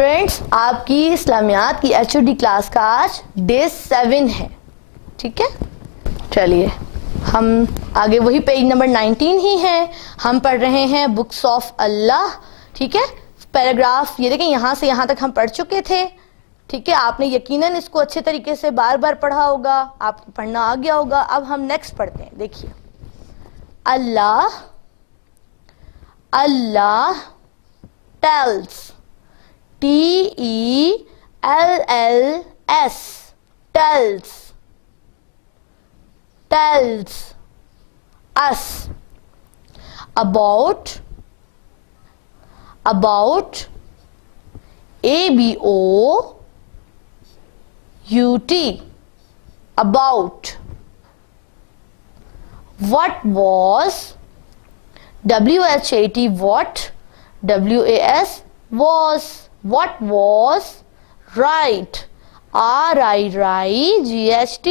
Friends, आपकी इस्लामियात की HOD class का आज डे 7 है। ठीक है, चलिए हम आगे वही पेज नंबर 19 ही है। हम पढ़ रहे हैं बुक्स ऑफ अल्लाह। ठीक है, पैराग्राफ ये देखें, यहाँ से यहाँ तक हम पढ़ चुके थे। ठीक है, आपने यकीनन इसको अच्छे तरीके से बार बार पढ़ा होगा, आपको पढ़ना आ गया होगा। अब हम नेक्स्ट पढ़ते हैं। देखिए, अल्लाह अल्लाह tales, TELLS, tells, tells us about ABOUT, about what was, WHAT, what, WAS, was, what was right, RIGHT,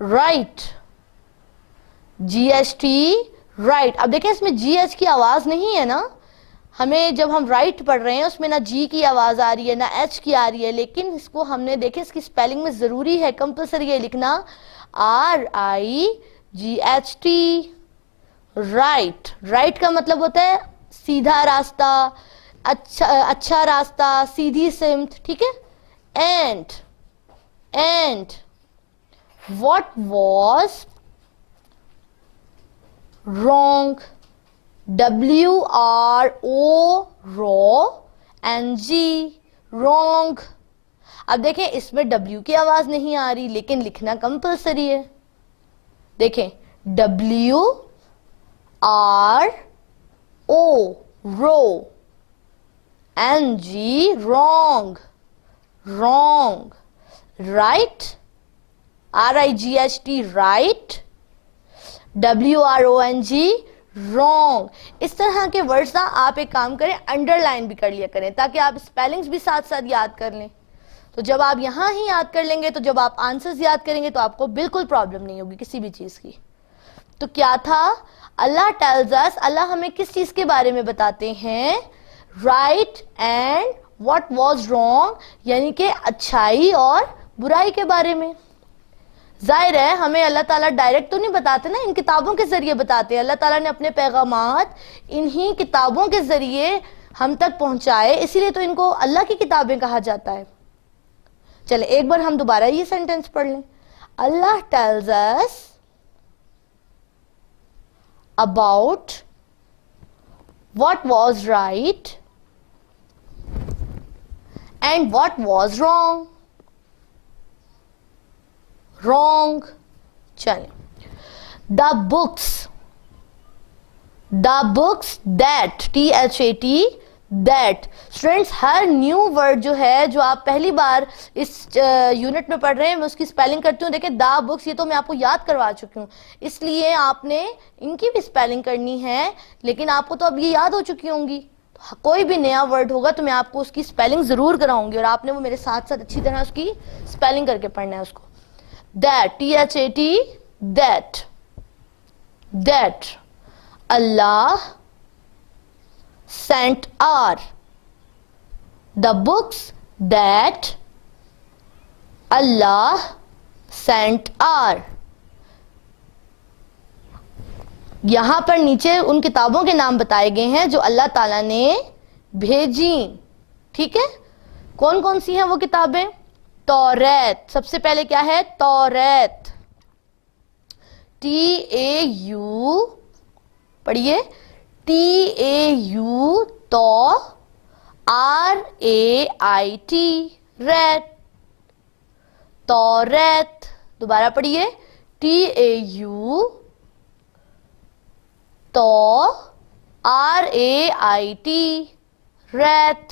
right, GHT, right। अब देखें, इसमें GH की आवाज नहीं है ना। हमें जब हम राइट पढ़ रहे हैं उसमें ना G की आवाज आ रही है ना H की आ रही है, लेकिन इसको हमने देखे इसकी स्पेलिंग में जरूरी है, कंपल्सरी है लिखना RIGHT, राइट। राइट का मतलब होता है सीधा रास्ता, अच्छा रास्ता, सीधी सिमत। ठीक है, and what was wrong, WRONG, wrong. अब देखें, इसमें W की आवाज नहीं आ रही, लेकिन लिखना कंपल्सरी है। देखें, WRO, रो, NG, wrong, wrong, right, RIGHT, right, WRONG, wrong। इस तरह के वर्ड्स ना आप एक काम करें, अंडरलाइन भी कर लिया करें, ताकि आप स्पेलिंग्स भी साथ साथ याद कर लें। तो जब आप यहाँ ही याद कर लेंगे, तो जब आप आंसर्स याद करेंगे तो आपको बिल्कुल प्रॉब्लम नहीं होगी किसी भी चीज की। तो क्या था, अल्लाह टेल्स अस, अल्लाह हमें किस चीज के बारे में बताते हैं, right and what was wrong, यानी कि अच्छाई और बुराई के बारे में। जाहिर है हमें अल्लाह ताला डायरेक्ट तो नहीं बताते ना, इन किताबों के जरिए बताते हैं। अल्लाह ताला ने अपने पैगामात इन्हीं किताबों के जरिए हम तक पहुंचाए, इसीलिए तो इनको अल्लाह की किताबें कहा जाता है। चले एक बार हम दोबारा ये सेंटेंस पढ़ लें। Allah tells us about what was right and what was wrong, wrong। चलें, the books that, THAT, that। Students, her new word जो है, जो आप पहली बार इस यूनिट में पढ़ रहे हैं, मैं उसकी स्पेलिंग करती हूँ। देखिए, द बुक्स, ये तो मैं आपको याद करवा चुकी हूँ, इसलिए आपने इनकी भी स्पेलिंग करनी है, लेकिन आपको तो अब ये याद हो चुकी होंगी। तो कोई भी नया वर्ड होगा तो मैं आपको उसकी स्पेलिंग जरूर कराऊंगी, और आपने वो मेरे साथ साथ अच्छी तरह उसकी स्पेलिंग करके पढ़ना है उसको। That, THAT, that Allah sent are the books that Allah sent are। यहां पर नीचे उन किताबों के नाम बताए गए हैं जो अल्लाह ताला ने भेजी। ठीक है, कौन कौन सी हैं वो किताबें? तौरात, सबसे पहले क्या है, तौरात, TAU, पढ़िए, TAU, तो RAIT, रैट, तौरात। दोबारा पढ़िए, TAU, तो RAIT, Rait,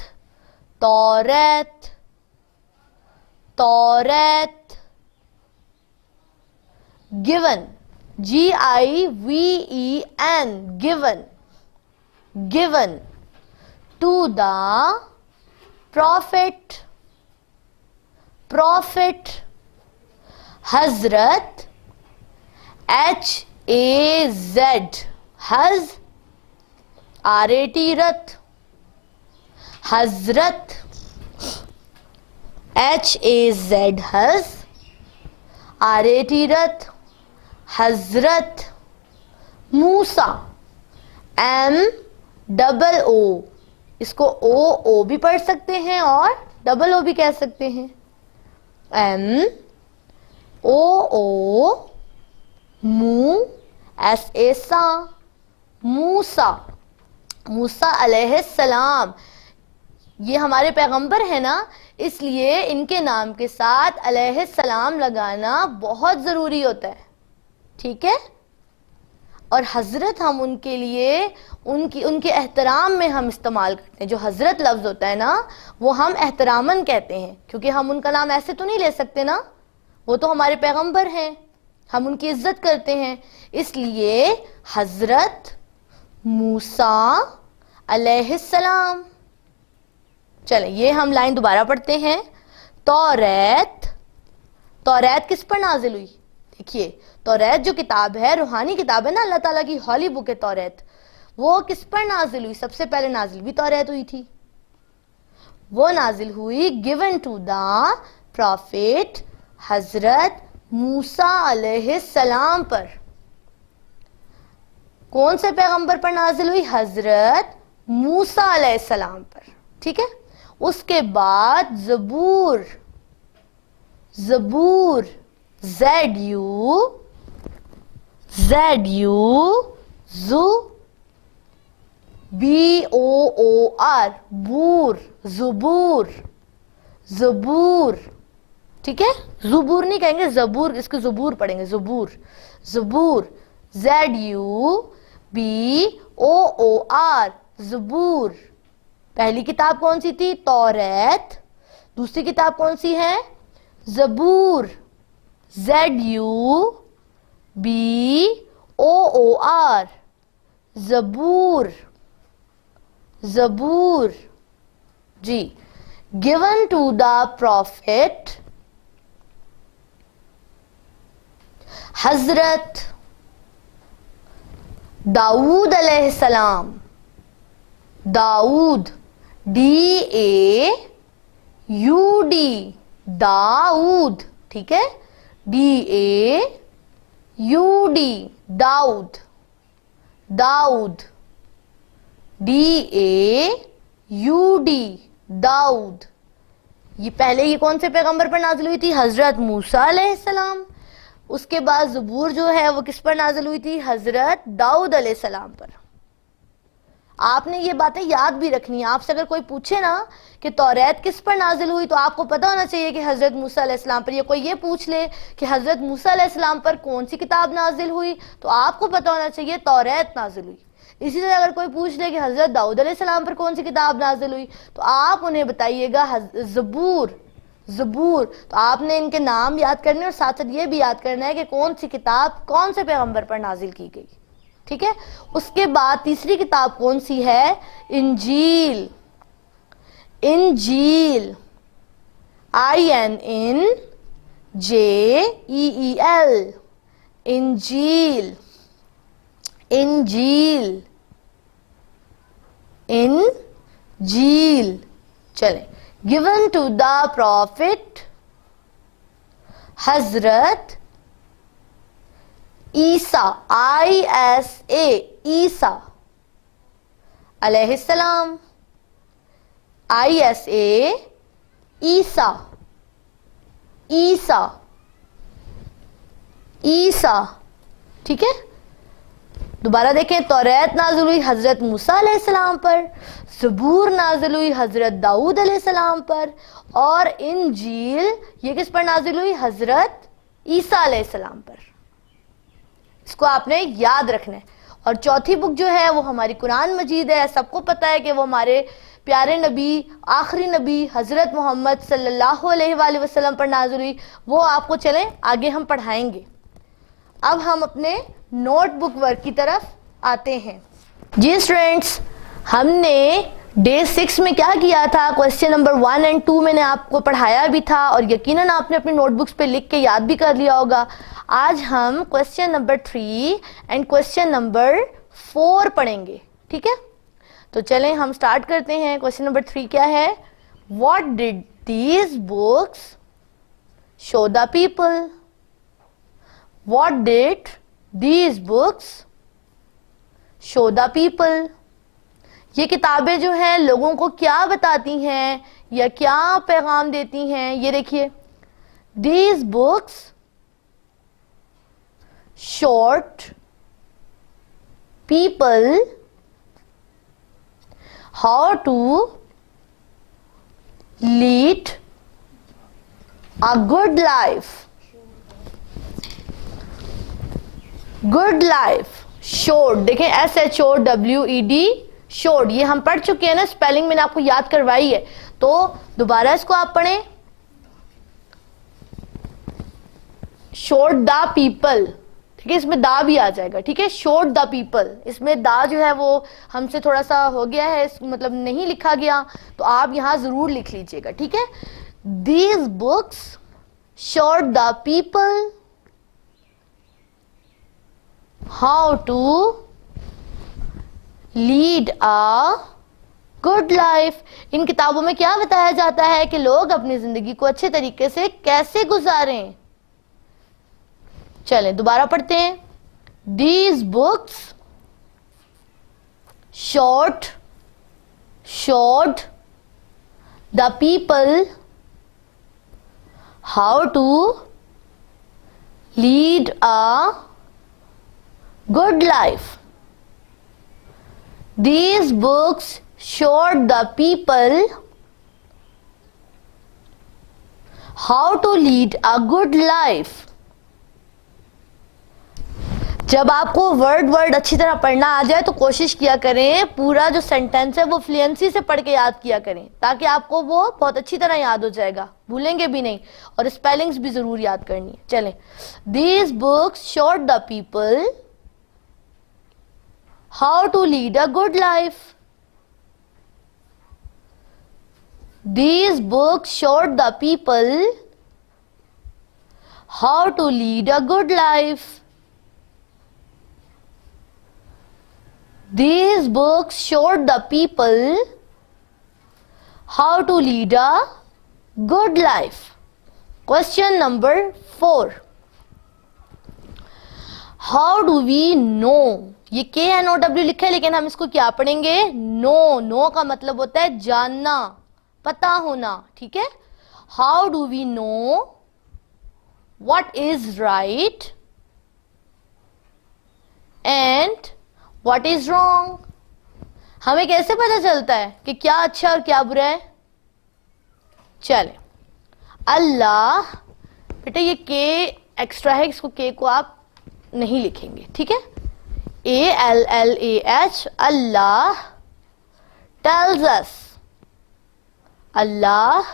Taurat, Taurat. Given, GIVEN, given, given to the prophet, Hazrat, HAZ, हज RAT रथ, हजरत HAZ हज, RAT रत, हजरत, मूसा, MOO, इसको O भी पढ़ सकते हैं और O भी कह सकते हैं, MOO, मू, SA सा, मूसा, मूसा अलैहिस्सलाम, ये हमारे पैगंबर है ना, इसलिए इनके नाम के साथ अलैहिस्सलाम लगाना बहुत ज़रूरी होता है, ठीक है। और हज़रत हम उनके लिए उनके एहतराम में हम इस्तेमाल करते हैं। जो हज़रत लफ्ज़ होता है ना, वो हम एहतरामन कहते हैं, क्योंकि हम उनका नाम ऐसे तो नहीं ले सकते ना, वो तो हमारे पैगंबर हैं, हम उनकी इज्जत करते हैं, इसलिए हज़रत मूसा अलैहिस्सलाम। चलें, ये हम लाइन दोबारा पढ़ते हैं। तौरात, तौरात किस पर नाजिल हुई? देखिए, तौरात जो किताब है, रूहानी किताब है ना, अल्लाह ताला की हॉली बुक है तौरात, वो किस पर नाजिल हुई? सबसे पहले नाजिल भी तौरात हुई थी, वो नाजिल हुई गिवन टू द प्रॉफिट हजरत मूसा अलैहिस्सलाम पर। कौन से पैगंबर पर नाजिल हुई? हजरत मूसा अलैहिस्सलाम पर, ठीक है। उसके बाद ज़बूर, ज़बूर ZU ज़ू BOOR, बूर, ज़ुबूर, ज़बूर, ठीक है। ज़ुबूर नहीं कहेंगे, ज़बूर, इसको ज़ुबूर पढ़ेंगे, ज़ुबूर, ज़बूर ZUBOOR, ज़बूर। पहली किताब कौन सी थी? तौरात। दूसरी किताब कौन सी है? ज़बूर, ZUBOOR, ज़बूर, ज़बूर जी। Given to the prophet Hazrat Daud अलैहिस्सलाम, दाऊद DAUD, दाऊद, ठीक है, DAUD, दाऊद, दाऊद, DAUD, दाऊद। ये पहले ये कौन से पैगंबर पर नाजिल हुई थी? हजरत मूसा अलैहिस्सलाम। उसके बाद ज़बूर जो है वो किस पर नाजिल हुई थी? हजरत दाऊद अलैहिस्सलाम पर। आपने ये बातें याद भी रखनी है। आपसे अगर कोई पूछे ना कि तौरात किस पर नाजिल हुई, तो आपको पता होना चाहिए कि हजरत मूसा अलैहिस्सलाम पर। या कोई ये पूछ ले कि हजरत मूसा अलैहिस्सलाम पर कौन सी किताब नाजिल हुई, तो आपको पता होना चाहिए तौरात नाजिल हुई। इसी तरह अगर कोई पूछ ले कि हजरत दाऊद अलैहिस्सलाम पर कौन सी किताब नाजिल हुई, तो आप उन्हें बताइएगा ज़बूर, ज़बूर। तो आपने इनके नाम याद करने और साथ साथ ये भी याद करना है कि कौन सी किताब कौन से पैगंबर पर नाजिल की गई, ठीक है। उसके बाद तीसरी किताब कौन सी है? इंजील, इंजील, INNJEEL, इंजील, इंजील, इंजील। चलें, given to the prophet Hazrat Isa, ISA, ईसा अलैहिस्सलाम, ISA, ईसा, ईसा, ईसा, ठीक है। दोबारा देखें, तौरात नाजिल हुई हजरत मूसा अलैहिस्सलाम पर, ज़बूर नाजिल हुई हजरत दाऊद अलैहिस्सलाम पर, और इंजील ये किस पर नाजिल हुई? हजरत ईसा अलैहिस्सलाम पर। इसको आपने याद रखना है। और चौथी बुक जो है वो हमारी कुरान मजीद है। सबको पता है कि वो हमारे प्यारे नबी, आखिरी नबी हजरत मोहम्मद सल्लल्लाहु अलैहि वसल्लम पर नाजिल हुई। वो आपको चलें आगे हम पढ़ाएंगे। अब हम अपने नोटबुक वर्क की तरफ आते हैं। जी स्टूडेंट्स, हमने डे 6 में क्या किया था? क्वेश्चन नंबर 1 और 2 मैंने आपको पढ़ाया भी था और यकीनन आपने अपनी नोटबुक्स पे लिख के याद भी कर लिया होगा। आज हम question number 3 and question number 4 पढ़ेंगे, ठीक है। तो चलें हम स्टार्ट करते हैं। क्वेश्चन नंबर 3 क्या है? What did These books show the people. What did these books show the people? ये किताबें जो हैं लोगों को क्या बताती हैं या क्या पैगाम देती हैं? ये देखिए, these books showed people how to lead a good life. Good life, showed, देखें SHOWED, शोड, ये हम पढ़ चुके हैं ना, स्पेलिंग मैंने आपको याद करवाई है, तो दोबारा इसको आप पढ़ें। शोड द पीपल, ठीक है, इसमें दा भी आ जाएगा, ठीक है, शोड द पीपल, इसमें दा जो है वो हमसे थोड़ा सा हो गया है, मतलब नहीं लिखा गया, तो आप यहां जरूर लिख लीजिएगा, ठीक है। These books showed the people how to lead a good life. इन किताबों में क्या बताया जाता है कि लोग अपनी जिंदगी को अच्छे तरीके से कैसे गुजारें। चलें दोबारा पढ़ते हैं। These books showed the people how to lead a good life. These books showed the people how to lead a good life. जब आपको वर्ड अच्छी तरह पढ़ना आ जाए तो कोशिश किया करें पूरा जो सेंटेंस है वो फ्लुएंसी से पढ़ के याद किया करें, ताकि आपको वो बहुत अच्छी तरह याद हो जाएगा, भूलेंगे भी नहीं, और स्पेलिंग्स भी जरूर याद करनी है। चलें, These books showed the people how to lead a good life. These books showed the people how to lead a good life. These books showed the people how to lead a good life. Question number 4. How do we know? ये KNOW लिखा है, लेकिन हम इसको क्या पढ़ेंगे? No का मतलब होता है जानना, पता होना, ठीक है। How do we know what is right and what is wrong? हमें कैसे पता चलता है कि क्या अच्छा और क्या बुरा है? चले, अल्लाह, बेटा ये के एक्स्ट्रा है, इसको के को आप नहीं लिखेंगे, ठीक है। ALLAH, Allah tells us. Allah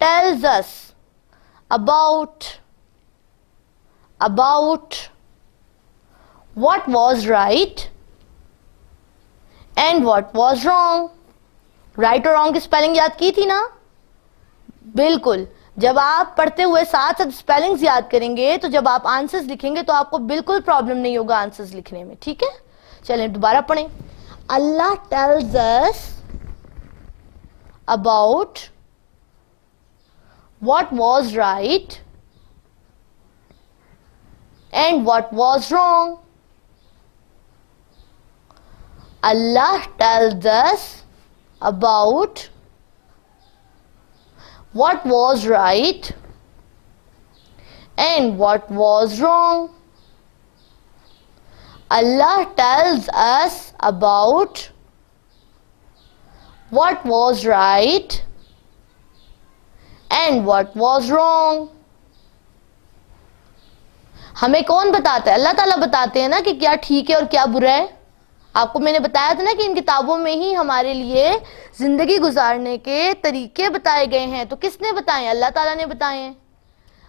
tells us about what was right and what was wrong. Right और रॉन्ग की स्पेलिंग याद की थी ना? बिल्कुल, जब आप पढ़ते हुए साथ साथ स्पेलिंग्स याद करेंगे तो जब आप आंसर्स लिखेंगे तो आपको बिल्कुल प्रॉब्लम नहीं होगा आंसर्स लिखने में, ठीक है। चलें दोबारा पढ़ें। Allah tells us about what was right and what was wrong. Allah tells us about what was right and what was wrong. Allah tells us about what was right and what was wrong. हमें कौन बताता है? अल्लाह ताला बताते हैं ना कि क्या ठीक है और क्या बुरा है। आपको मैंने बताया था ना कि इन किताबों में ही हमारे लिए जिंदगी गुजारने के तरीके बताए गए हैं। तो किसने बताए? अल्लाह ताला ने बताए हैं।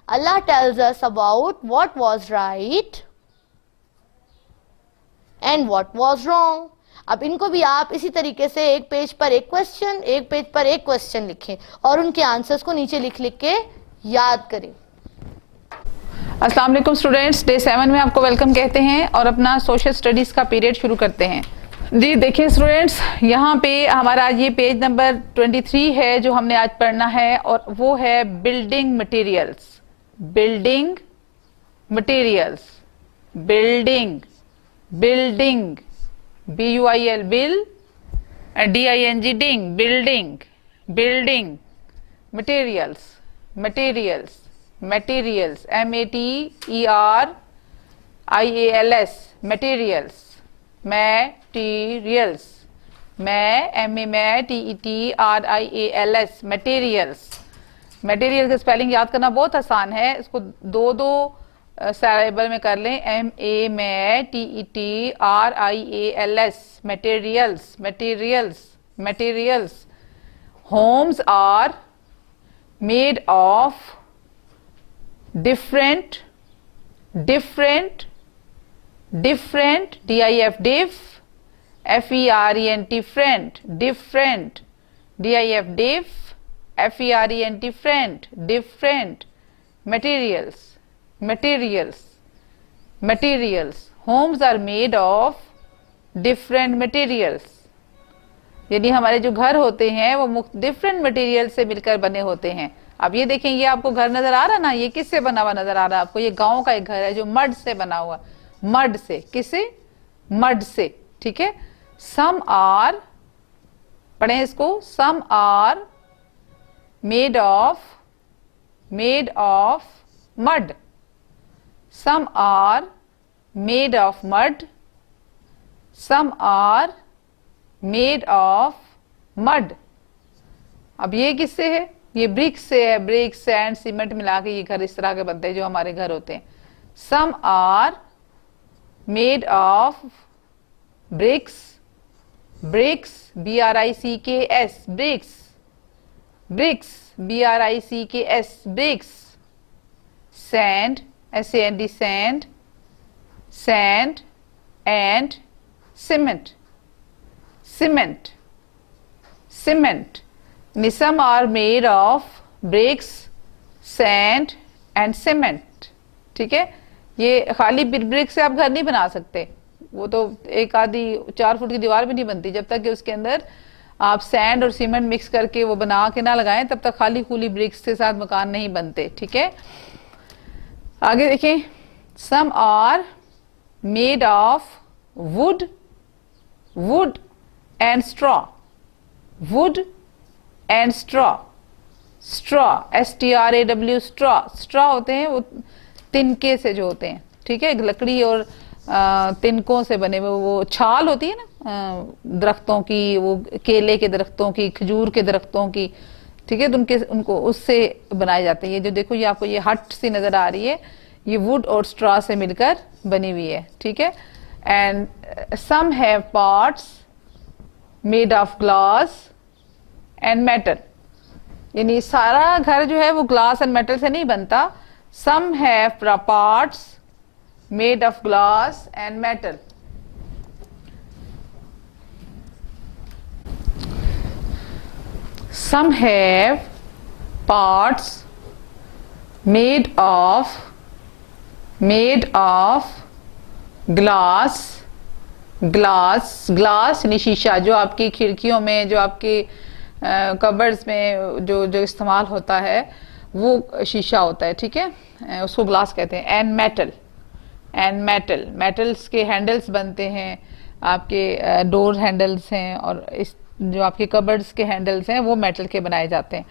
Allah tells us about what was right and what was wrong. अब इनको भी आप इसी तरीके से एक पेज पर एक क्वेश्चन, एक पेज पर एक क्वेश्चन लिखें और उनके आंसर्स को नीचे लिख लिख के याद करें। अस्सलाम वालेकुम स्टूडेंट्स, डे 7 में आपको वेलकम कहते हैं और अपना सोशल स्टडीज़ का पीरियड शुरू करते हैं। जी देखिए स्टूडेंट्स, यहाँ पे हमारा ये पेज नंबर 23 है जो हमने आज पढ़ना है, और वो है building materials. Building materials, building, building, BUIL buil, DING ding, building, building, materials, materials, materials, MATERIALS, materials, materials, MATERIALS, materials। Material का स्पेलिंग याद करना बहुत आसान है, इसको दो दो सिलेबल में कर लें। MATERIALS, materials, materials, materials। homes are made of different, different, different, DIF diff, FERENT friend, different, DIF diff, FERENT friend, different, materials, materials, materials। homes are made of different materials, यानी हमारे जो घर होते हैं वो डिफरेंट मटेरियल से मिलकर बने होते हैं। अब ये देखें, ये आपको घर नजर आ रहा है ना, ये किससे बना हुआ नजर आ रहा है आपको? ये गांव का एक घर है जो मड से बना हुआ, मड से, किसे? मड से, ठीक है। सम आर, पढ़ें इसको, some are made of, made of mud, some are made of mud, some are made of mud. अब ये किससे है? ये ब्रिक्स से है, ब्रिक्स, सैंड, सीमेंट मिला के ये घर इस तरह के बनते हैं जो हमारे घर होते हैं। Some are made of bricks, bricks, BRICKS, bricks, bricks, BRICKS, bricks. Sand, SAND, sand, sand and cement, cement, cement. Some are made of bricks, sand and cement, ठीक है। ये खाली ब्रिक से आप घर नहीं बना सकते, वो तो एक आधी 4 फुट की दीवार भी नहीं बनती जब तक कि उसके अंदर आप सैंड और सीमेंट मिक्स करके वो बना के ना लगाएं, तब तक खाली खुली ब्रिक्स के साथ मकान नहीं बनते, ठीक है। आगे देखें, some are made of wood, wood and straw, wood and straw, straw, STRAW, straw, straw होते हैं वो तिनके से जो होते हैं, ठीक है, लकड़ी और तिनकों से बने हुए, वो छाल होती है ना दरख्तों की, वो केले के दरख्तों की, खजूर के दरख्तों की, ठीक है, तो उनको उससे बनाए जाते हैं। ये जो देखो, ये आपको ये हट सी नजर आ रही है, ये वुड और स्ट्रॉ से मिलकर बनी हुई है, ठीक है। And some have parts made of glass and metal, यानी सारा घर जो है वो ग्लास एंड मेटल से नहीं बनता। Some have parts made of glass and metal. Some have parts made of glass, glass, glass यानी शीशा, जो आपकी खिड़कियों में, जो आपकी कबर्ड्स में जो जो इस्तेमाल होता है वो शीशा होता है, ठीक है, उसको ग्लास कहते हैं। And metal, and metal, metals के हैंडल्स बनते हैं, आपके डोर हैंडल्स हैं, और इस जो आपके कबर्ड्स के हैंडल्स हैं वो मेटल के बनाए जाते हैं।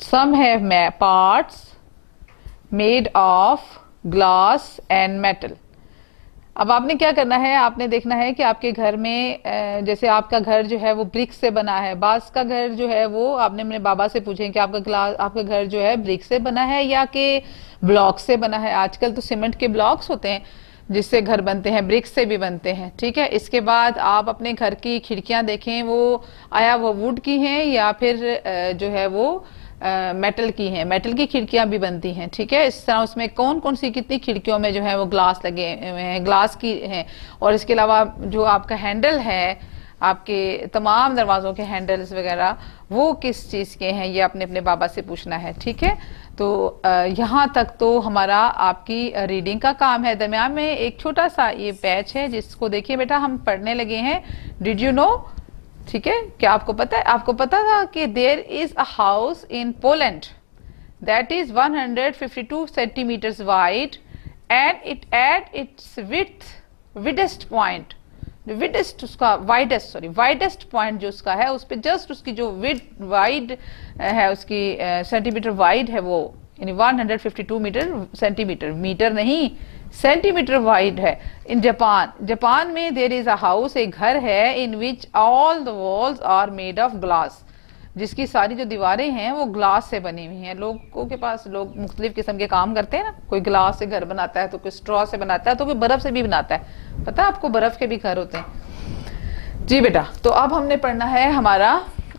Some have parts made of glass and metal. अब आपने क्या करना है, आपने देखना है कि आपके घर में जैसे आपका घर जो है वो ब्रिक से बना है, बास का घर जो है वो आपने मेरे बाबा से पूछे कि आपका घर जो है ब्रिक से बना है या कि ब्लॉक से बना है। आजकल तो सीमेंट के ब्लॉक्स होते हैं जिससे घर बनते हैं, ब्रिक से भी बनते हैं, ठीक है। इसके बाद आप अपने घर की खिड़कियां देखें, वो आया वो वुड की हैं या फिर जो है वो मेटल की हैं। मेटल की खिड़कियां भी बनती हैं, ठीक है। इस तरह उसमें कौन कौन सी कितनी खिड़कियों में जो है वो ग्लास लगे हुए हैं, ग्लास की हैं। और इसके अलावा जो आपका हैंडल है आपके तमाम दरवाज़ों के हैंडल्स वगैरह वो किस चीज़ के हैं, ये आपने अपने बाबा से पूछना है, ठीक है। तो यहाँ तक तो हमारा आपकी रीडिंग का काम है। दरमियान में एक छोटा सा ये पैच है जिसको देखिए बेटा हम पढ़ने लगे हैं, डिड यू नो, ठीक है। क्या आपको पता है, आपको पता था कि there is a house in Poland that is 152 centimeters wide and it at its widest point, widest उसका widest point जो उसका है उस पे जस्ट उसकी जो वाइड है उसकी सेंटीमीटर वाइड है वो यानी 152 सेंटीमीटर, मीटर नहीं सेंटीमीटर वाइड है। इन जापान में देयर इज अ हाउस, एक घर है, in which all the walls are made of glass, जिसकी सारी जो दीवारें हैं वो ग्लास से बनी हुई हैं। लोगों के पास लोग मुख्तलिफ किस्म के काम करते हैं ना, कोई ग्लास से घर बनाता है तो कोई स्ट्रॉ से बनाता है तो कोई बर्फ से भी बनाता है, पता है आपको बर्फ के भी घर होते हैं जी बेटा। तो अब हमने पढ़ना है हमारा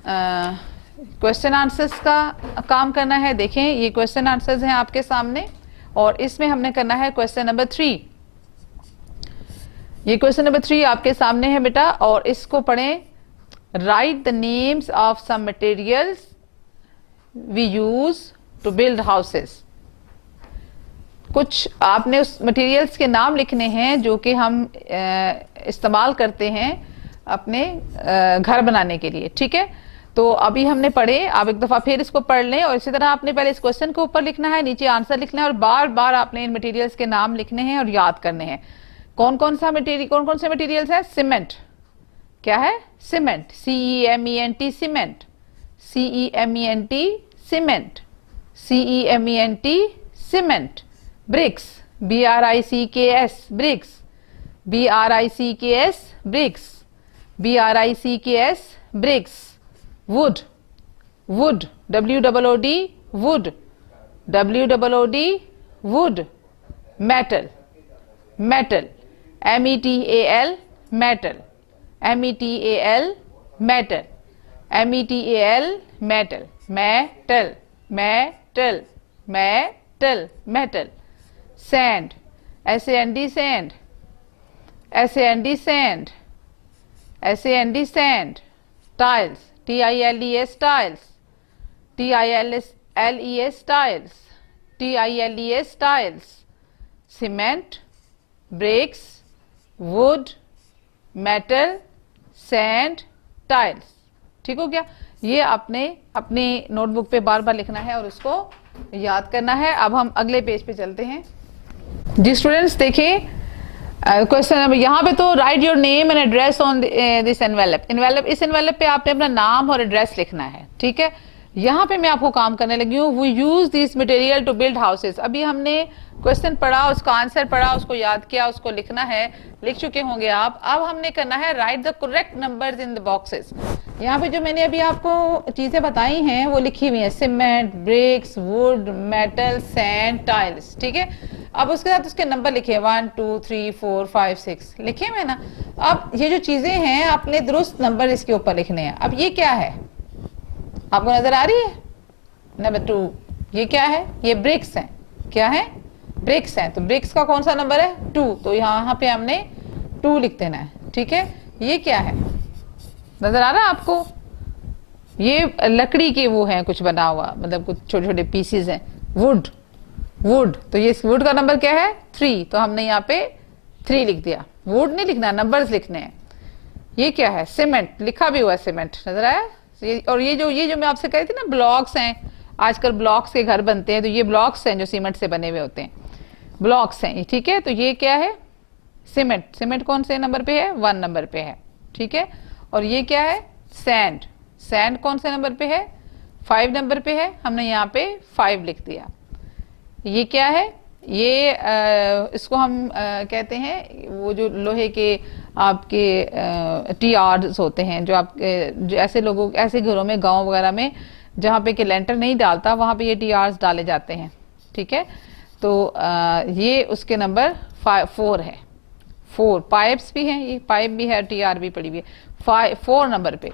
क्वेश्चन आंसर्स का काम करना है। देखें ये क्वेश्चन आंसर्स हैं आपके सामने और इसमें हमने करना है क्वेश्चन नंबर 3। ये क्वेश्चन नंबर 3 आपके सामने है बेटा और इसको पढ़ें। Write the names of some materials we use to build houses. कुछ आपने उस मटेरियल्स के नाम लिखने हैं जो कि हम इस्तेमाल करते हैं अपने घर बनाने के लिए, ठीक है। तो अभी हमने पढ़े, आप एक दफ़ा फिर इसको पढ़ लें और इसी तरह आपने पहले इस क्वेश्चन को ऊपर लिखना है, नीचे आंसर लिखना है और बार बार आपने इन मटेरियल्स के नाम लिखने हैं और याद करने हैं। कौन कौन से मटेरियल्स है? सीमेंट, क्या है? Cement, CEMENT cement, CEMENT cement, CEMENT cement. Bricks, BRICKS bricks, BRICKS bricks, BRICKS bricks. Wood, wood, WOOD wood, WOOD wood. Metal, metal, METAL metal, METAL metal, METAL metal. Metal, metal, metal, metal. Sand, SAND sand, SAND sand, SAND sand. Tiles, TILES tiles, TILES tiles, TILES tiles. Cement, bricks, wood, metal, sand, tiles. ठीक हो गया। ये आपने अपनी notebook पे बार बार लिखना है और उसको याद करना है। अब हम अगले पेज पे चलते हैं जी स्टूडेंट्स। देखिए क्वेश्चन नंबर, यहाँ पे तो right your name and address on this envelope. इस एनवेलप पे आपने अपना नाम और एड्रेस लिखना है, ठीक है। यहाँ पे मैं आपको काम करने लगी हूँ, we use this material to build houses. अभी हमने क्वेश्चन पढ़ा, उसका आंसर पढ़ा, उसको याद किया, उसको लिखना है, लिख चुके होंगे आप। अब हमने करना है right the correct numbers in the boxes. यहाँ पे जो मैंने अभी आपको चीजें बताई हैं वो लिखी हुई हैं, cement, bricks, wood, metal, sand, tiles, ठीक है। अब उसके साथ उसके नंबर लिखे 1 2 3 4 5 6 लिखे हुए ना। अब ये जो चीजें हैं आपने दुरुस्त नंबर इसके ऊपर लिखने हैं। अब ये क्या है आपको नजर आ रही है? नंबर 2। ये क्या है? ये ब्रिक्स हैं। क्या है? ब्रिक्स हैं। तो ब्रिक्स का कौन सा नंबर है? 2। तो यहाँ पे हमने 2 लिख देना है, ठीक है। ये क्या है नजर आ रहा है आपको? ये लकड़ी के वो हैं कुछ बना हुआ, मतलब कुछ छोटे छोटे पीसेस हैं। वुड, वुड, तो ये वुड का नंबर क्या है? 3। तो हमने यहाँ पे 3 लिख दिया। वुड नहीं लिखना, नंबर्स लिखने हैं। ये क्या है? सीमेंट, लिखा भी हुआ है सीमेंट, नजर आया। और ये जो मैं आपसे कही थी ना, ब्लॉक्स हैं, आजकल ब्लॉक्स के घर बनते हैं, तो ये ब्लॉक्स हैं जो सीमेंट से बने हुए होते हैं, ब्लॉक्स हैं, ठीक है। तो ये क्या है? सीमेंट। सीमेंट कौन से नंबर पे है? 1 नंबर पे है, ठीक है। और ये क्या है? सैंड। सैंड कौन से नंबर पे है? 5 नंबर पे है, हमने यहाँ पे 5 लिख दिया। ये क्या है? ये इसको हम कहते हैं वो जो लोहे के आपके टीआर्स होते हैं, जो आप जो ऐसे लोगों, ऐसे घरों में, गांव वगैरह में जहाँ पे कि लेंटर नहीं डालता, वहाँ पे ये टीआर्स डाले जाते हैं, ठीक है। तो ये उसके नंबर 4 है। 4 पाइप्स भी हैं, ये पाइप भी है, टीआर भी पड़ी हुई है 4 नंबर पे।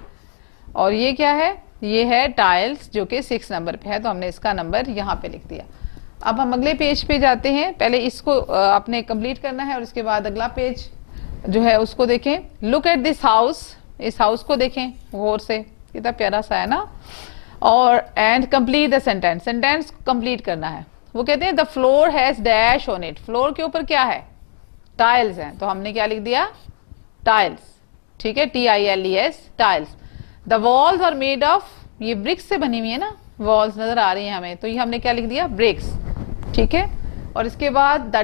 और ये क्या है? ये है टाइल्स जो कि 6 नंबर पे है, तो हमने इसका नंबर यहाँ पे लिख दिया। अब हम अगले पेज पे जाते हैं। पहले इसको आपने कंप्लीट करना है और उसके बाद अगला पेज जो है उसको देखें। लुक एट दिस हाउस, इस हाउस को देखें गौर से, कितना प्यारा सा है ना। और and complete the sentence, sentence complete करना है। वो कहते हैं the floor has dash on it, floor के ऊपर क्या है, टाइल्स हैं, तो हमने क्या लिख दिया, टाइल्स, ठीक है, TILES, tiles. The walls are made of, ये ब्रिक्स से बनी हुई है ना, वॉल्स नजर आ रही हैं हमें, तो ये हमने क्या लिख दिया, ब्रिक्स, ठीक है। और इसके बाद the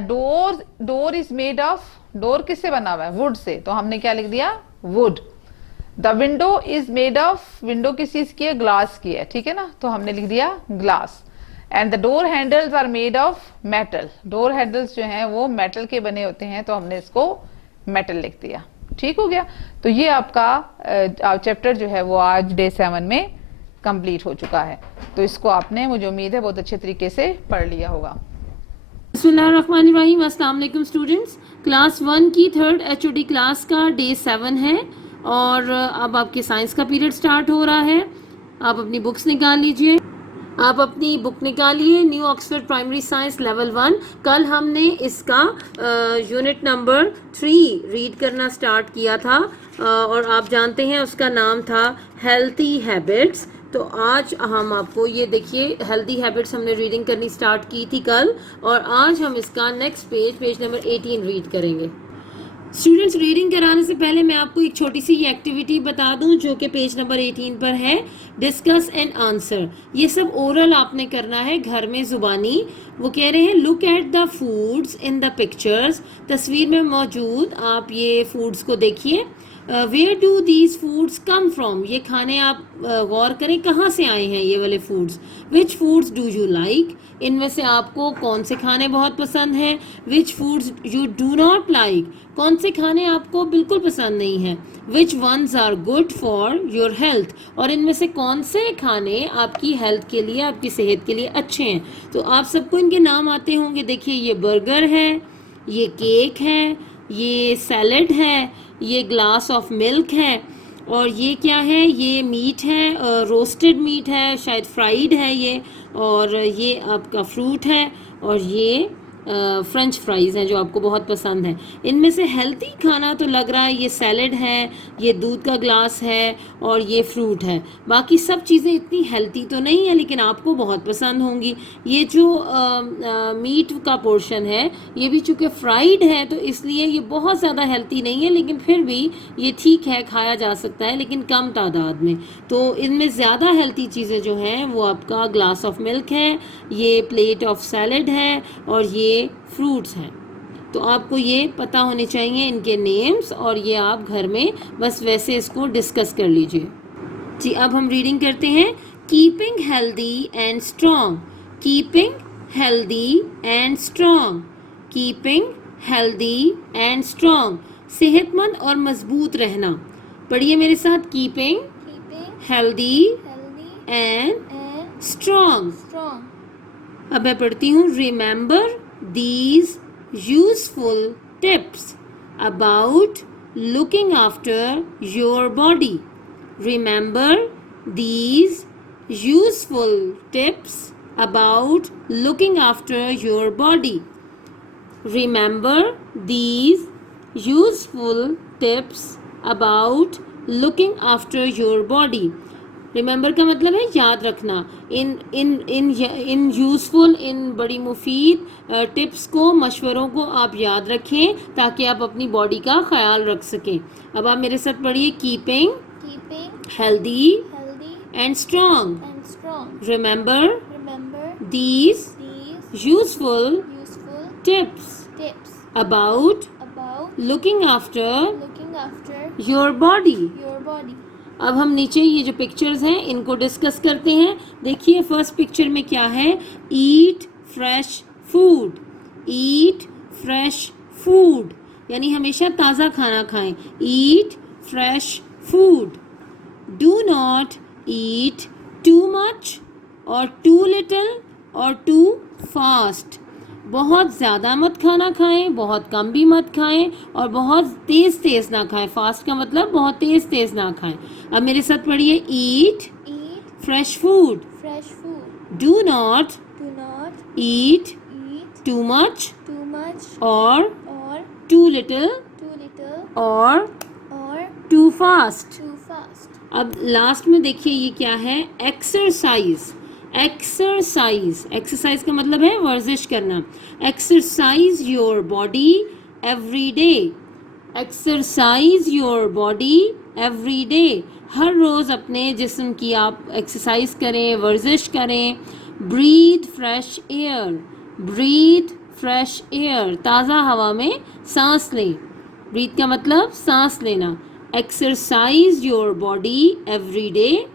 door is made of, door किससे बना हुआ है, वुड से, तो हमने क्या लिख दिया, would. The window is made of, window किस चीज की है, ग्लास की है, ठीक है ना, तो हमने लिख दिया glass. And the door handles are made of metal, door handles जो हैं वो मेटल के बने होते हैं, तो हमने इसको मेटल लिख दिया, ठीक हो गया। तो ये आपका चैप्टर जो है वो आज डे 7 में कंप्लीट हो चुका है। तो इसको आपने, मुझे उम्मीद है, बहुत अच्छे तरीके से पढ़ लिया होगा। बिस्मिल्लाहिर्रहमानिर्रहीम, अस्सलाम वालेकुम स्टूडेंट्स। क्लास 1 की 3rd HOD क्लास का डे 7 है और अब आपके साइंस का पीरियड स्टार्ट हो रहा है। आप अपनी बुक्स निकाल लीजिए, आप अपनी बुक निकालिए, new Oxford primary science level 1। कल हमने इसका यूनिट नंबर 3 रीड करना स्टार्ट किया था और आप जानते हैं उसका नाम था हेल्थी हैबिट्स। तो आज हम आपको ये देखिए, हेल्दी हैबिट्स हमने रीडिंग करनी स्टार्ट की थी कल, और आज हम इसका नेक्स्ट पेज नंबर 18 रीड करेंगे। स्टूडेंट्स, रीडिंग कराने से पहले मैं आपको एक छोटी सी एक्टिविटी बता दूं जो कि पेज नंबर 18 पर है, डिस्कस एंड आंसर। ये सब ओरल आपने करना है घर में, जुबानी। वो कह रहे हैं look at the foods in the pictures, तस्वीर में मौजूद आप ये फूड्स को देखिए। Where do these foods come from, ये खाने आप गौर करें कहाँ से आए हैं ये वाले foods. Which foods do you like, इनमें से आपको कौन से खाने बहुत पसंद हैं। Which foods you do not like, कौन से खाने आपको बिल्कुल पसंद नहीं हैं। Which ones are good for your health, और इनमें से कौन से खाने आपकी हेल्थ के लिए, आपकी सेहत के लिए अच्छे हैं। तो आप सबको इनके नाम आते होंगे। देखिए, ये बर्गर है, ये केक है, ये सैलड है, ये ग्लास ऑफ मिल्क है, और ये क्या है, ये मीट है, रोस्टेड मीट है, शायद फ्राइड है ये, और ये आपका फ्रूट है, और ये फ्रेंच फ्राइज़ हैं जो आपको बहुत पसंद है। इनमें से हेल्थी खाना तो लग रहा है ये सैलड है, ये दूध का ग्लास है, और ये फ्रूट है। बाकी सब चीज़ें इतनी हेल्थी तो नहीं है, लेकिन आपको बहुत पसंद होंगी। ये जो मीट का पोर्शन है, ये भी चूँकि फ्राइड है तो इसलिए ये बहुत ज़्यादा हेल्थी नहीं है, लेकिन फिर भी ये ठीक है, खाया जा सकता है, लेकिन कम तादाद में। तो इनमें ज़्यादा हेल्थी चीज़ें जो हैं वो आपका ग्लास ऑफ मिल्क है, ये प्लेट ऑफ सैलड है, और ये फ्रूट्स हैं। तो आपको ये पता होने चाहिए इनके नेम्स, और ये आप घर में बस वैसे इसको डिस्कस कर लीजिए। जी, अब हम रीडिंग करते हैं। Keeping healthy and strong, keeping healthy and strong, keeping healthy and strong, सेहतमंद और मजबूत रहना। पढ़िए मेरे साथ, कीपिंग हेल्दी एंड स्ट्रॉन्ग। अब मैं पढ़ती हूँ। Remember these useful tips about looking after your body. Remember these useful tips about looking after your body. Remember these useful tips about looking after your body. Remember का मतलब है याद रखना। इन useful, इन बड़ी मुफीद टिप्स को, मशवरों को आप याद रखें ताकि आप अपनी बॉडी का ख्याल रख सकें। अब आप मेरे साथ पढ़िए। Keeping healthy and strong, remember these useful tips about looking after your body. अब हम नीचे ये जो पिक्चर्स हैं इनको डिस्कस करते हैं। देखिए, फर्स्ट पिक्चर में क्या है, ईट फ्रेश फूड। ईट फ्रेश फूड यानी हमेशा ताज़ा खाना खाएं। ईट fresh food. Do not eat too much और टू लिटिल और टू फास्ट। बहुत ज़्यादा मत खाना खाएं, बहुत कम भी मत खाएं, और बहुत तेज़ ना खाएं। फास्ट का मतलब बहुत तेज़ ना खाएं। अब मेरे साथ पढ़िए। ईट fresh food. Do not eat too much और टू लिटिल और टू फास्ट। too fast, अब लास्ट में देखिए ये क्या है, एक्सरसाइज। एक्सरसाइज, एक्सरसाइज का मतलब है वर्जिश करना। Exercise your body every day. Exercise your body every day, हर रोज़ अपने जिस्म की आप एक्सरसाइज करें, वर्जिश करें। Breathe fresh air, breathe fresh air, ताज़ा हवा में सांस लें। ब्रीथ का मतलब सांस लेना। Exercise your body every day,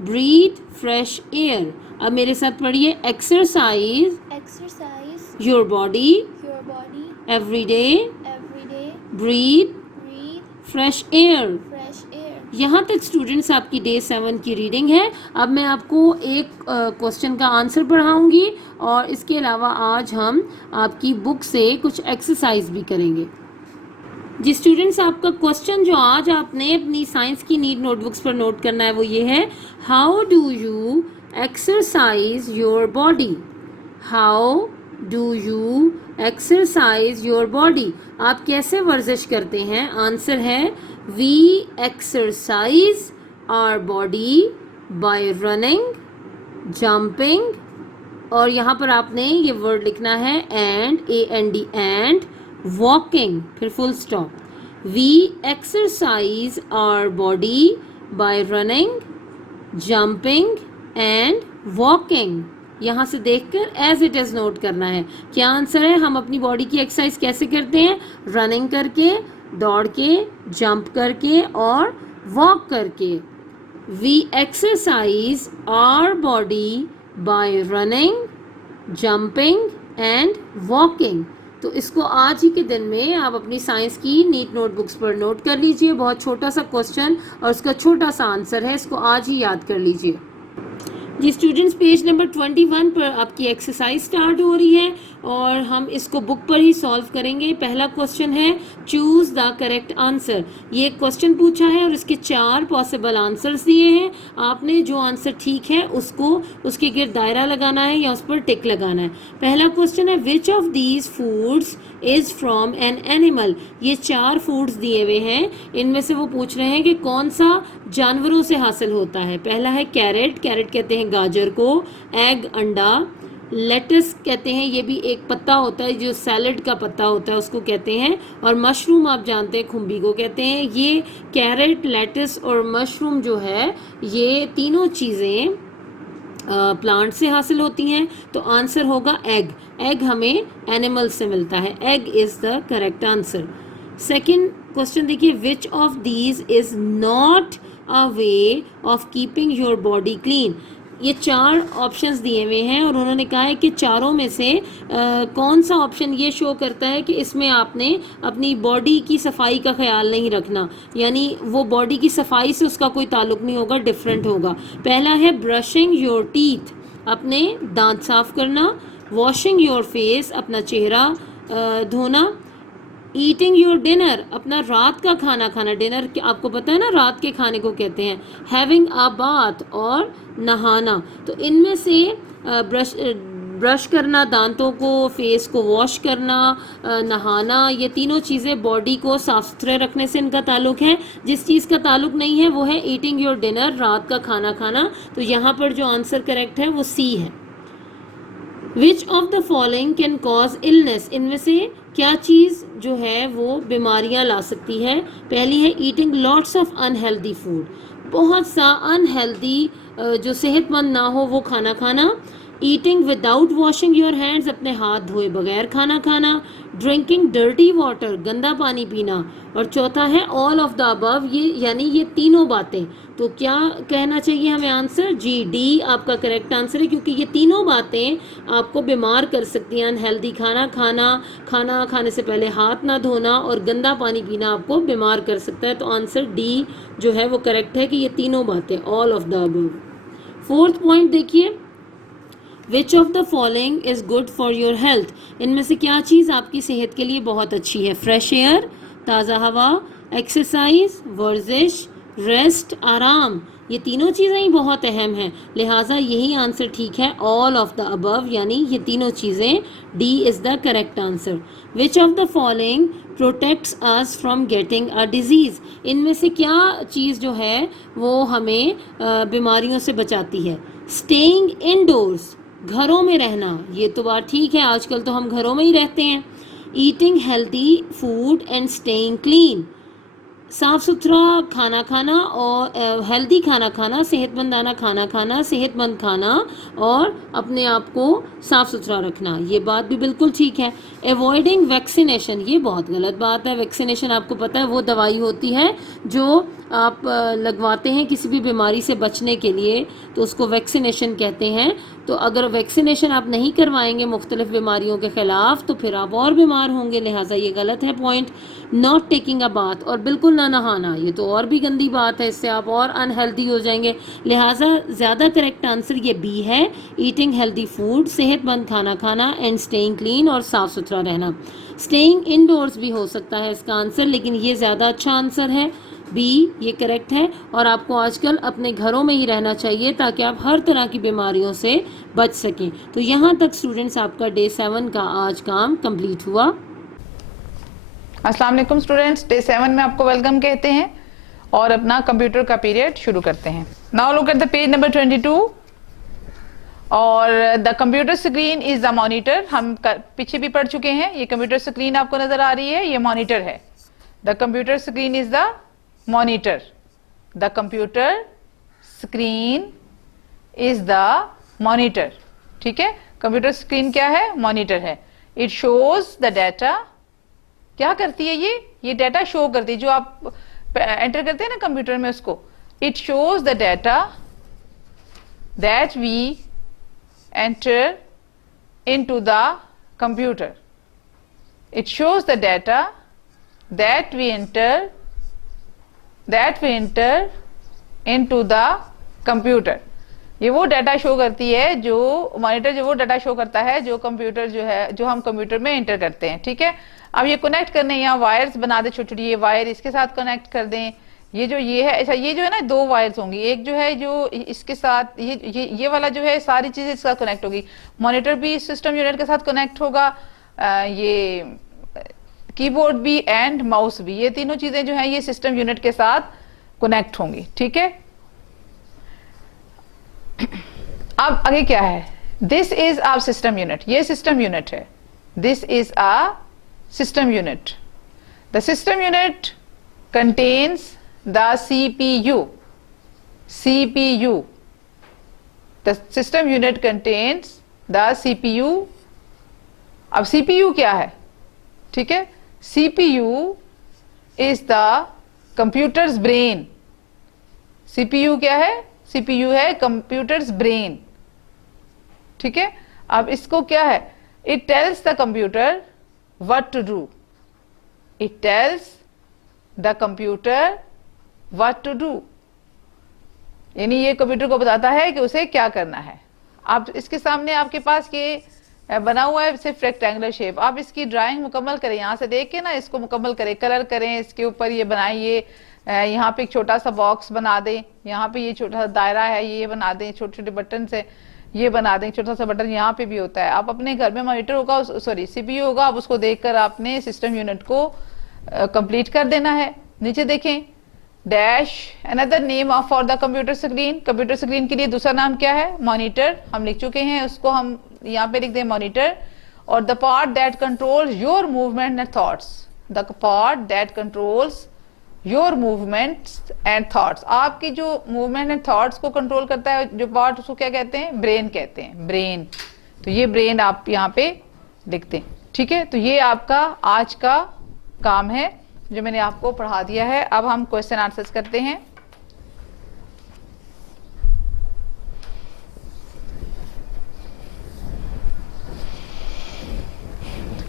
breathe fresh air. अब मेरे साथ पढ़िए, exercise exercise your body your body every day, every day, breathe breathe fresh air. fresh air. यहाँ तक स्टूडेंट्स आपकी डे 7 की रीडिंग है। अब मैं आपको एक क्वेश्चन का आंसर पढ़ाऊंगी और इसके अलावा आज हम आपकी बुक से कुछ एक्सरसाइज भी करेंगे। जी स्टूडेंट्स, आपका क्वेश्चन जो आज आपने अपनी साइंस की नीट नोटबुक्स पर नोट करना है वो ये है, how do you exercise your body. How do you exercise your body, आप कैसे वर्जिश करते हैं। आंसर है, we exercise our body by running, jumping, और यहाँ पर आपने ये वर्ड लिखना है एंड, AND, एंड वॉकिंग, फिर full stop. We exercise our body by running, jumping and walking. यहाँ से देखकर एज इट इज नोट करना है। क्या आंसर है, हम अपनी बॉडी की एक्सरसाइज कैसे करते हैं, रनिंग करके, दौड़ के, जंप करके और वॉक करके। We exercise our body by running, jumping and walking. तो इसको आज ही के दिन में आप अपनी साइंस की नीट नोटबुक्स पर नोट कर लीजिए। बहुत छोटा सा क्वेश्चन और उसका छोटा सा आंसर है, इसको आज ही याद कर लीजिए। जी स्टूडेंट्स, पेज नंबर 21 पर आपकी एक्सरसाइज स्टार्ट हो रही है और हम इसको बुक पर ही सॉल्व करेंगे। पहला क्वेश्चन है, चूज द करेक्ट आंसर। ये क्वेश्चन पूछा है और इसके 4 पॉसिबल आंसर्स दिए हैं। आपने जो आंसर ठीक है उसको उसके गिर्द दायरा लगाना है या उस पर टिक लगाना है। पहला क्वेश्चन है, विच of these foods is from an animal. ये 4 फूड्स दिए हुए हैं, इनमें से वो पूछ रहे हैं कि कौन सा जानवरों से हासिल होता है। पहला है कैरेट, कैरेट कहते हैं गाजर को। एग, अंडा। लेटस कहते हैं, ये भी एक पत्ता होता है जो सैलड का पत्ता होता है, उसको कहते हैं। और मशरूम आप जानते हैं, खुम्बी को कहते हैं। ये कैरेट, लेटस और मशरूम जो है, ये तीनों चीज़ें प्लांट से हासिल होती हैं। तो आंसर होगा एग। एग हमें एनिमल से मिलता है। Egg is the correct answer. Second question देखिए, which of these is not a way of keeping your body clean. ये 4 ऑप्शंस दिए हुए हैं और उन्होंने कहा है कि चारों में से कौन सा ऑप्शन ये शो करता है कि इसमें आपने अपनी बॉडी की सफाई का ख्याल नहीं रखना, यानी वो बॉडी की सफाई से उसका कोई ताल्लुक नहीं होगा, डिफरेंट होगा। पहला है ब्रशिंग योर टीथ, अपने दांत साफ करना। वॉशिंग योर फेस, अपना चेहरा धोना। ईटिंग योर डिनर, अपना रात का खाना खाना। डिनर आपको पता है ना, रात के खाने को कहते हैं। हैविंग अ बाथ, और नहाना। तो इनमें से ब्रश करना, दांतों को, फेस को वॉश करना, नहाना, ये तीनों चीज़ें बॉडी को साफ सुथरे रखने से इनका ताल्लुक है। जिस चीज़ का ताल्लुक नहीं है वो है ईटिंग योर डिनर, रात का खाना खाना। तो यहाँ पर जो आंसर करेक्ट है वो सी है। विच of the following can cause illness, इनमें से क्या चीज़ जो है वो बीमारियां ला सकती है। पहली है eating lots of unhealthy food, बहुत सा अनहेल्दी जो सेहतमंद ना हो वो खाना खाना। Eating without washing your hands, अपने हाथ धोए बगैर खाना खाना। ड्रिंकिंग डर्टी वाटर, गंदा पानी पीना। और चौथा है ऑल ऑफ द अबव, ये यानी ये तीनों बातें। तो क्या कहना चाहिए हमें आंसर, जी डी आपका करेक्ट आंसर है, क्योंकि ये तीनों बातें आपको बीमार कर सकती हैं। अनहेल्दी खाना खाना, खाना खाने से पहले हाथ ना धोना और गंदा पानी पीना आपको बीमार कर सकता है। तो आंसर डी जो है वो करेक्ट है कि ये तीनों बातें, all of the above. Fourth point देखिए, which of the following is good for your health, इनमें से क्या चीज़ आपकी सेहत के लिए बहुत अच्छी है। फ्रेश एयर, ताज़ा हवा, एक्सरसाइज, वर्जिश, रेस्ट आराम, ये तीनों चीज़ें ही बहुत अहम हैं, लिहाजा यही आंसर ठीक है, ऑल ऑफ द अबव, यानी ये तीनों चीज़ें, D is the correct answer. Which of the following protects us from getting a disease, इनमें से क्या चीज़ जो है वो हमें बीमारियों से बचाती है? स्टेइंग इनडोर्स, घरों में रहना, ये तो बात ठीक है, आजकल तो हम घरों में ही रहते हैं। Eating healthy food and staying clean, साफ़ सुथरा खाना खाना और हेल्दी खाना खाना, सेहतमंदाना खाना खाना, सेहतमंद खाना और अपने आप को साफ़ सुथरा रखना, ये बात भी बिल्कुल ठीक है। एवॉइडिंग वैक्सीनेशन, ये बहुत गलत बात है। वैक्सीनेशन आपको पता है वो दवाई होती है जो आप लगवाते हैं किसी भी बीमारी से बचने के लिए, तो उसको वैक्सीनेशन कहते हैं। तो अगर वैक्सीनेशन आप नहीं करवाएंगे मुख्तलिफ बीमारियों के ख़िलाफ़ तो फिर आप और बीमार होंगे, लिहाजा ये गलत है point. Not taking a bath, और बिल्कुल ना नहाना, ये तो और भी गंदी बात है, इससे आप और अनहेल्दी हो जाएंगे, लिहाजा ज़्यादा करेक्ट आंसर ये बी है। ईटिंग हेल्दी फूड, सेहतमंद खाना खाना, एंड स्टेइंग क्लीन, और साफ़ सुथरा रहना। स्टेइंग इनडोर्स भी हो सकता है इसका आंसर, लेकिन ये ज़्यादा अच्छा आंसर है, बी ये करेक्ट है। और आपको आजकल अपने घरों में ही रहना चाहिए ताकि आप हर तरह की बीमारियों से बच सकें। तो यहाँ तक स्टूडेंट्स आपका डे 7 का आज काम कंप्लीट हुआ। अस्सलाम वालेकुम स्टूडेंट्स, डे 7 में आपको वेलकम कहते हैं और अपना कंप्यूटर का पीरियड शुरू करते हैं। Now look at the page number 22 और the computer screen is the monitor. हम पीछे भी पढ़ चुके हैं, ये कंप्यूटर स्क्रीन आपको नजर आ रही है, ये मॉनिटर है। The computer screen is the monitor, the computer screen is the monitor. ठीक है, कंप्यूटर स्क्रीन क्या है? मॉनिटर है। इट शोज द डाटा, क्या करती है ये डाटा शो करती है, जो आप एंटर करते हैं ना कंप्यूटर में उसको। It shows the data that we enter into the computer. It shows the data that we enter into the computer. ये वो डाटा शो करती है जो मॉनिटर, जो वो डाटा शो करता है जो कंप्यूटर जो है, जो हम कंप्यूटर में एंटर करते हैं। ठीक है, अब ये कनेक्ट करने, यहाँ वायर्स बना दे छोटी छोटी, ये वायर इसके साथ कनेक्ट कर दें। ये जो ये है, अच्छा ये जो है ना, दो वायर्स होंगी, एक जो है जो इसके साथ ये वाला जो है, सारी चीजें इसके साथ कनेक्ट होगी। मॉनिटर भी सिस्टम यूनिट के साथ कनेक्ट होगा, ये कीबोर्ड भी एंड माउस भी, ये तीनों चीजें जो है ये सिस्टम यूनिट के साथ कनेक्ट होंगी। ठीक है, अब आगे क्या है? This is our system unit, ये सिस्टम यूनिट है। This is a system unit. The system unit contains the CPU। The system unit contains the CPU। अब CPU क्या है? ठीक है, CPU is the computer's brain. CPU क्या है? CPU है कंप्यूटर्स ब्रेन। ठीक है, अब इसको क्या है? It tells the computer what to do. It tells the computer what to do, यानी ये कंप्यूटर को बताता है कि उसे क्या करना है। आप इसके सामने आपके पास ये बना हुआ है सिर्फ रेक्टेंगुलर शेप, आप इसकी ड्राइंग मुकम्मल करें, यहाँ से देख के ना इसको मुकम्मल करें, कलर करें, इसके ऊपर ये बनाइए, यहाँ पे एक छोटा सा बॉक्स बना दें, यहाँ पे ये छोटा सा दायरा है ये बना दें, छोटे छोटे बटन से ये बना दें, छोटा सा बटन यहाँ पे भी होता है। आप अपने घर में मॉनिटर होगा, सॉरी CPU होगा, आप उसको देखकर आपने सिस्टम यूनिट को कंप्लीट कर देना है। नीचे देखें, dash another name of for the computer screen. Computer screen के लिए दूसरा नाम क्या है? मॉनिटर। हम लिख चुके हैं, उसको हम यहाँ पे लिख दें मॉनिटर। और the part that controls your movement and thoughts, the part that controls your movements and thoughts, आपकी जो मूवमेंट एंड थॉट्स को कंट्रोल करता है जो पार्ट, उसको क्या कहते हैं? ब्रेन कहते हैं, ब्रेन। तो ये ब्रेन आप यहाँ पे लिखते हैं। ठीक है, तो ये आपका आज का काम है जो मैंने आपको पढ़ा दिया है। अब हम क्वेश्चन आंसर्स करते हैं।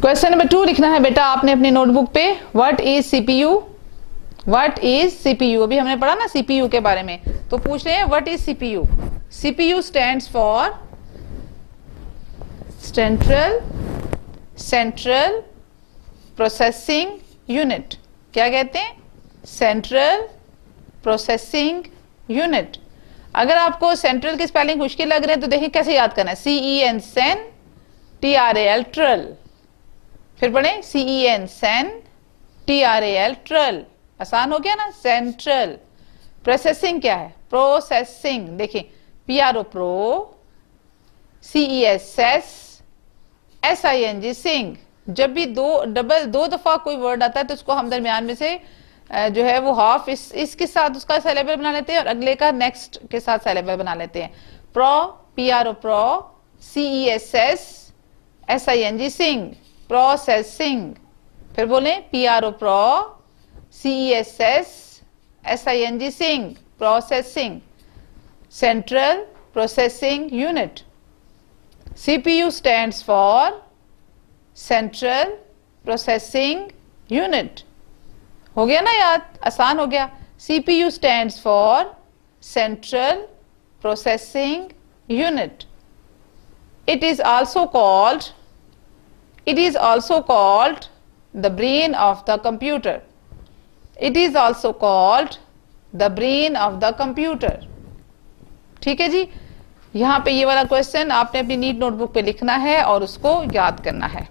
क्वेश्चन नंबर 2 लिखना है बेटा आपने अपनी नोटबुक पे। What is CPU? What is CPU? अभी हमने पढ़ा ना CPU के बारे में, तो पूछ रहे हैं what is CPU? CPU stands for central processing unit. क्या कहते हैं? Central processing unit. अगर आपको सेंट्रल की स्पेलिंग मुश्किल लग रहे हैं तो देखिए कैसे याद करना है, CEN सेन, TRAL ट्रल। फिर पढ़े CEN सेन, TRAL ट्रल। आसान हो गया ना, सेंट्रल। प्रोसेसिंग क्या है, प्रोसेसिंग। देखिए PRO प्रो, CESS, SING सिंग। जब भी दो दफा कोई वर्ड आता है तो उसको हम दरमियान में से जो है वो हाफ इसके साथ उसका सिलेबल बना लेते हैं और अगले का नेक्स्ट के साथ सिलेबल बना लेते हैं। PRO pro, CESS, SING sing, processing. फिर बोले PRO pro, CESS, SING sing, processing. Central processing unit. CPU stands for Central Processing Unit। हो गया ना याद, आसान हो गया। CPU stands for Central Processing Unit। It is also called the brain of the computer। It is also called the brain of the computer। ठीक है जी। यहाँ पे ये वाला क्वेश्चन आपने अपनी नीट नोटबुक पे लिखना है और उसको याद करना है।